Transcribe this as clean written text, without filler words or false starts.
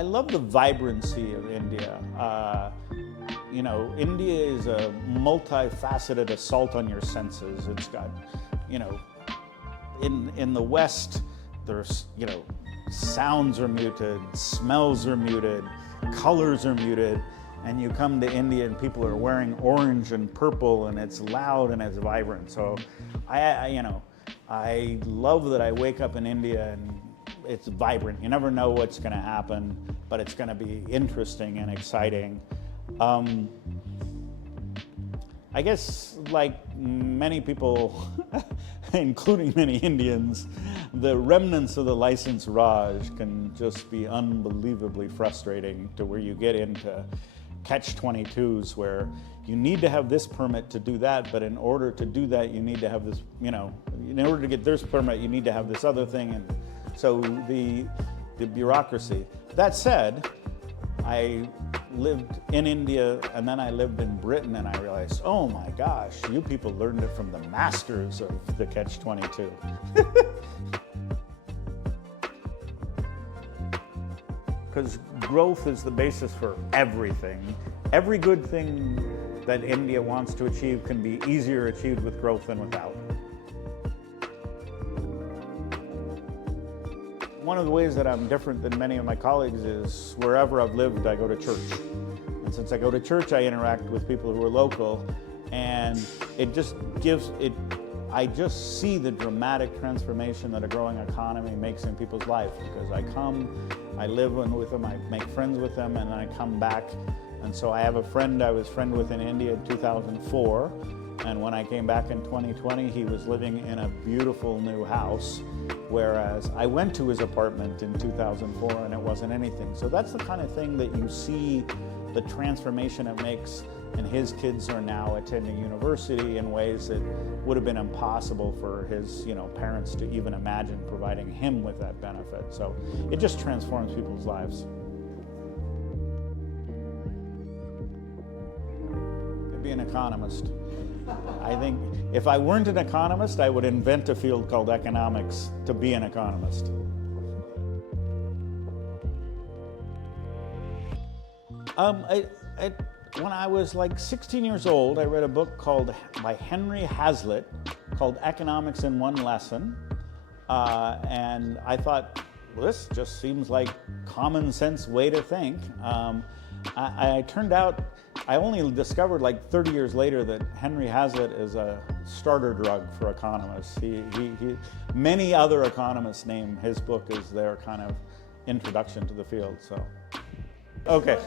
I love the vibrancy of India. India is a multi-faceted assault on your senses. It's got, in the West, there's, sounds are muted, smells are muted, colors are muted, and you come to India and people are wearing orange and purple, and it's loud and it's vibrant. So I love that I wake up in India and it's vibrant. You never know what's going to happen, but it's going to be interesting and exciting. I guess, like many people, including many Indians, the remnants of the license Raj can just be unbelievably frustrating, to where you get into catch-22s where you need to have this permit to do that, but in order to do that you need to have this, in order to get this permit you need to have this other thing, and so the bureaucracy. That said, I lived in India and then I lived in Britain, and I realized, oh my gosh, you people learned it from the masters of the catch-22. Because growth is the basis for everything. Every good thing that India wants to achieve can be easier achieved with growth than without. One of the ways that I'm different than many of my colleagues is wherever I've lived, I go to church. And since I go to church, I interact with people who are local, and it just gives it. I just see the dramatic transformation that a growing economy makes in people's life, because I come, I live with them, I make friends with them, and then I come back. And so I have a friend I was friend with in India in 2004, and when I came back in 2020, he was living in a beautiful new house, whereas I went to his apartment in 2004 and it wasn't anything. So that's the kind of thing that you see, the transformation it makes, and his kids are now attending university in ways that would have been impossible for his parents to even imagine providing him with that benefit. So it just transforms people's lives. I'd be an economist. I think if I weren't an economist, I would invent a field called economics to be an economist. When I was like 16 years old, I read a book by Henry Hazlitt called Economics in One Lesson. And I thought, well, this just seems like common sense way to think. I turned out, I only discovered like 30 years later that Henry Hazlitt is a starter drug for economists. Many other economists name his book as their kind of introduction to the field. So, okay.